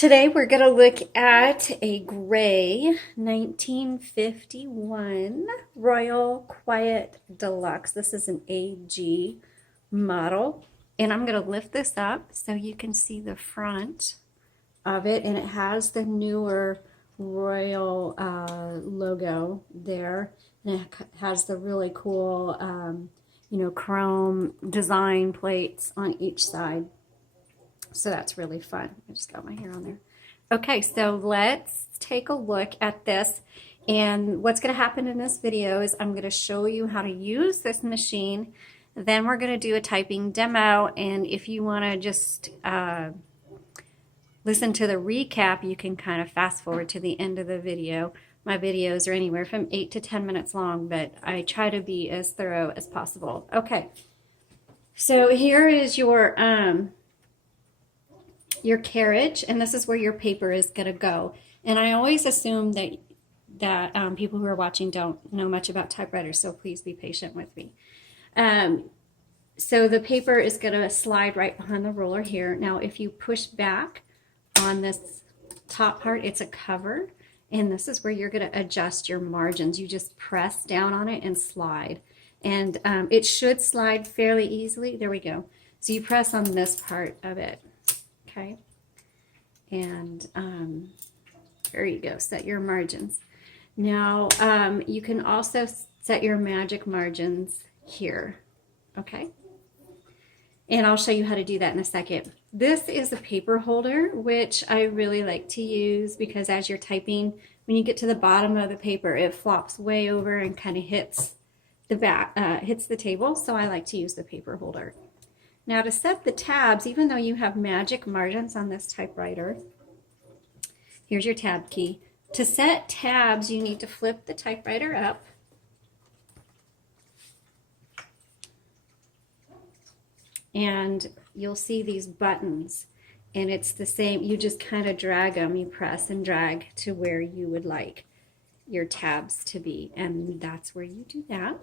Today we're going to look at a gray 1951 Royal Quiet Deluxe. This is an AG model, and I'm going to lift this up so you can see the front of it, and it has the newer Royal logo there, and it has the really cool chrome design plates on each side. So that's really fun. I just got my hair on there. Okay, so let's take a look at this. And what's going to happen in this video is I'm going to show you how to use this machine. Then we're going to do a typing demo. And if you want to just listen to the recap, you can kind of fast forward to the end of the video. My videos are anywhere from 8 to 10 minutes long, but I try to be as thorough as possible. Okay, so here is your carriage, and this is where your paper is going to go. And I always assume that people who are watching don't know much about typewriters, so please be patient with me. So the paper is going to slide right behind the roller here. Now if you push back on this top part, it's a cover, and this is where you're going to adjust your margins. You just press down on it and slide, and it should slide fairly easily. There we go. So you press on this part of it. Okay, and there you go, set your margins. Now you can also set your magic margins here, okay? And I'll show you how to do that in a second. This is a paper holder, which I really like to use because as you're typing, when you get to the bottom of the paper, it flops way over and kind of hits the back, hits the table, so I like to use the paper holder. Now to set the tabs, even though you have magic margins on this typewriter, here's your tab key. To set tabs, you need to flip the typewriter up. And you'll see these buttons. And it's the same, you just kind of drag them, you press and drag to where you would like your tabs to be. And that's where you do that.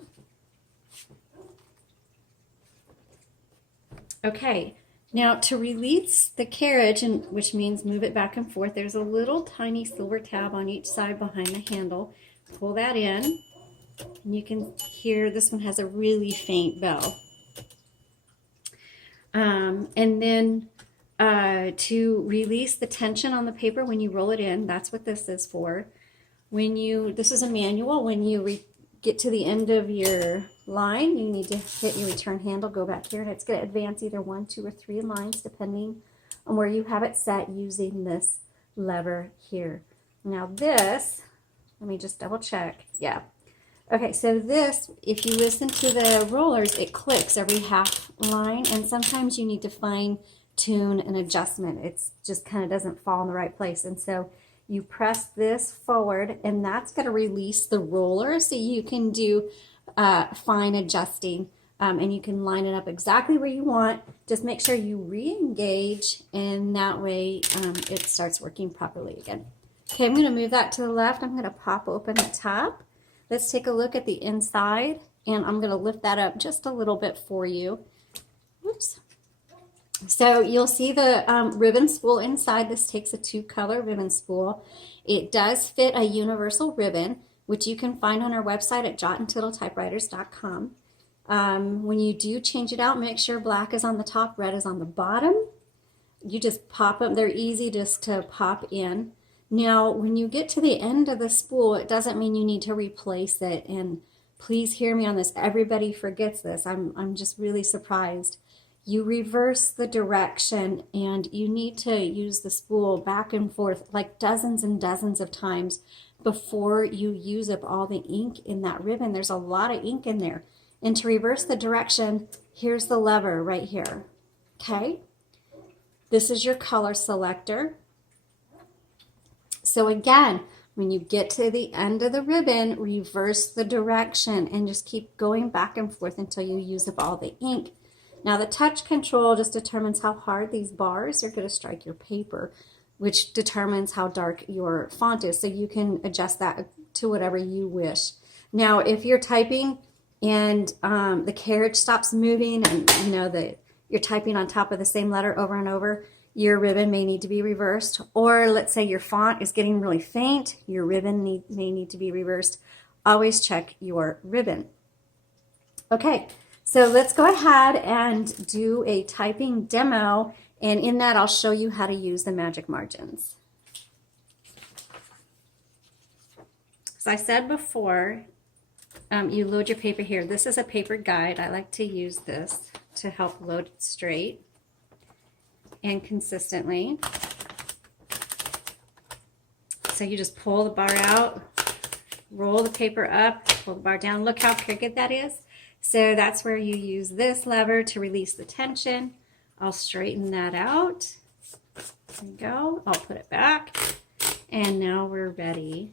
Okay, now to release the carriage, which means move it back and forth, there's a little tiny silver tab on each side behind the handle. Pull that in, and you can hear this one has a really faint bell. And then to release the tension on the paper when you roll it in, that's what this is for. This is a manual. When you get to the end of your line, you need to hit your return handle, go back here, and it's going to advance either 1, 2, or 3 lines depending on where you have it set using this lever here. Now this, let me just double check. Yeah. Okay, so this, if you listen to the rollers, it clicks every half line, and sometimes you need to fine tune an adjustment. It's just kind of doesn't fall in the right place, and so you press this forward, and that's going to release the roller so you can do fine adjusting, and you can line it up exactly where you want. Just make sure you re-engage, and that way it starts working properly again. Okay, I'm going to move that to the left. I'm going to pop open the top. Let's take a look at the inside, and I'm going to lift that up just a little bit for you. Oops. So you'll see the ribbon spool inside. This takes a 2-color ribbon spool. It does fit a universal ribbon, which you can find on our website at jotandtittletypewriters.com. When you do change it out, make sure black is on the top, red is on the bottom. You just pop them. They're easy just to pop in. Now, when you get to the end of the spool, it doesn't mean you need to replace it. And please hear me on this. Everybody forgets this. I'm just really surprised. You reverse the direction, and you need to use the spool back and forth like dozens and dozens of times before you use up all the ink in that ribbon. There's a lot of ink in there. And to reverse the direction, here's the lever right here. Okay? This is your color selector. So again, when you get to the end of the ribbon, reverse the direction and just keep going back and forth until you use up all the ink. Now the touch control just determines how hard these bars are going to strike your paper, which determines how dark your font is. So you can adjust that to whatever you wish. Now if you're typing and the carriage stops moving and you're typing on top of the same letter over and over, your ribbon may need to be reversed. Or let's say your font is getting really faint, your ribbon may need to be reversed. Always check your ribbon. Okay, so let's go ahead and do a typing demo, and in that I'll show you how to use the magic margins. As I said before, you load your paper here. This is a paper guide. I like to use this to help load it straight and consistently. So you just pull the bar out, roll the paper up, pull the bar down. Look how crooked that is. So that's where you use this lever to release the tension. I'll straighten that out. There we go. I'll put it back. And now we're ready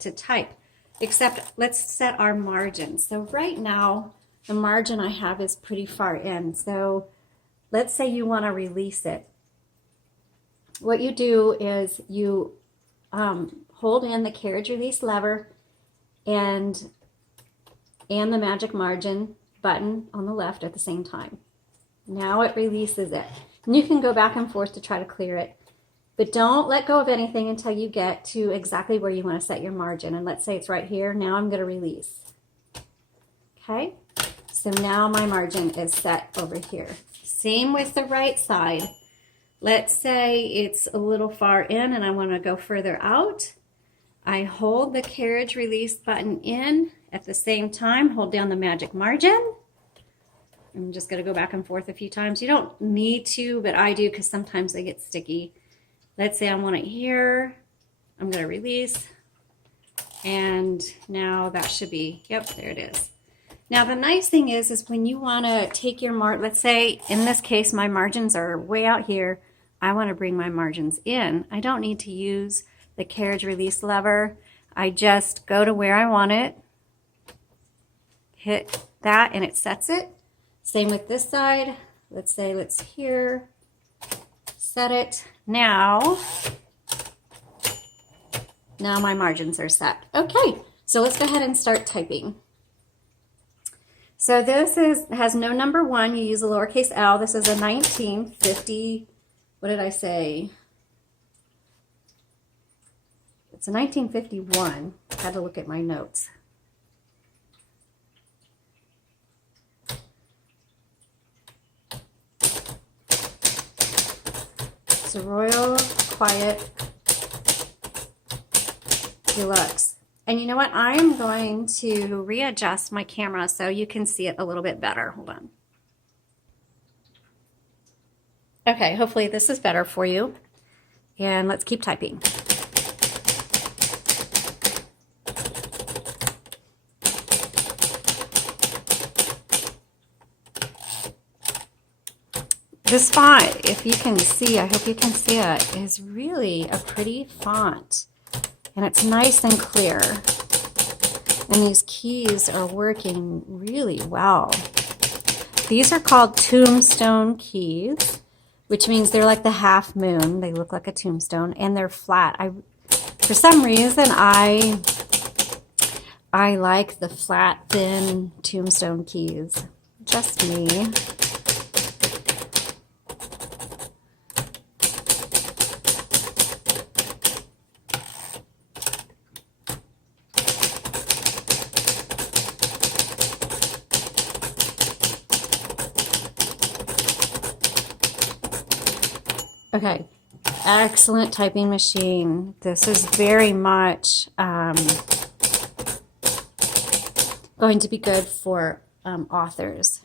to type. Except let's set our margin. So right now, the margin I have is pretty far in. So let's say you want to release it. What you do is you hold in the carriage release lever and the magic margin button on the left at the same time. Now it releases it. And you can go back and forth to try to clear it. But don't let go of anything until you get to exactly where you want to set your margin. And let's say it's right here. Now I'm going to release. Okay? So now my margin is set over here. Same with the right side. Let's say it's a little far in and I want to go further out. I hold the carriage release button in at the same time, hold down the magic margin. I'm just going to go back and forth a few times. You don't need to, but I do because sometimes they get sticky. Let's say I want it here. I'm going to release. And now that should be, yep, there it is. Now the nice thing is when you want to take your let's say in this case my margins are way out here. I want to bring my margins in. I don't need to use the carriage release lever. I just go to where I want it, hit that, and it sets it. Same with this side. Let's say let's here, set it. Now my margins are set. Okay, so let's go ahead and start typing. So this has no number 1. You use a lowercase l. This is a 1950, what did I say? It's a 1951. I had to look at my notes. It's a Royal Quiet Deluxe. And you know what? I am going to readjust my camera so you can see it a little bit better. Hold on. Okay, hopefully this is better for you. And let's keep typing. This font, if you can see, I hope you can see it, is really a pretty font. And it's nice and clear. And these keys are working really well. These are called tombstone keys, which means they're like the half moon. They look like a tombstone and they're flat. For some reason, I like the flat, thin tombstone keys. Just me. Okay, excellent typing machine. This is very much going to be good for authors.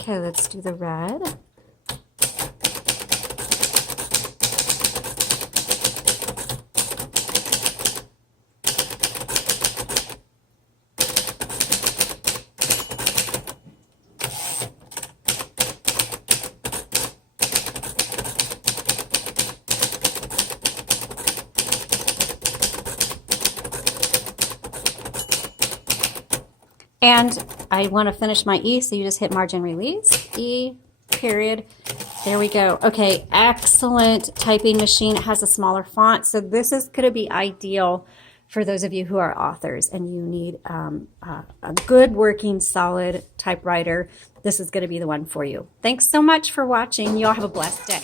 Okay, let's do the red. And I want to finish my E, so you just hit margin release, E, period. There we go. Okay, excellent typing machine. It has a smaller font, so this is going to be ideal for those of you who are authors and you need a good working solid typewriter, this is going to be the one for you. Thanks so much for watching. You all have a blessed day.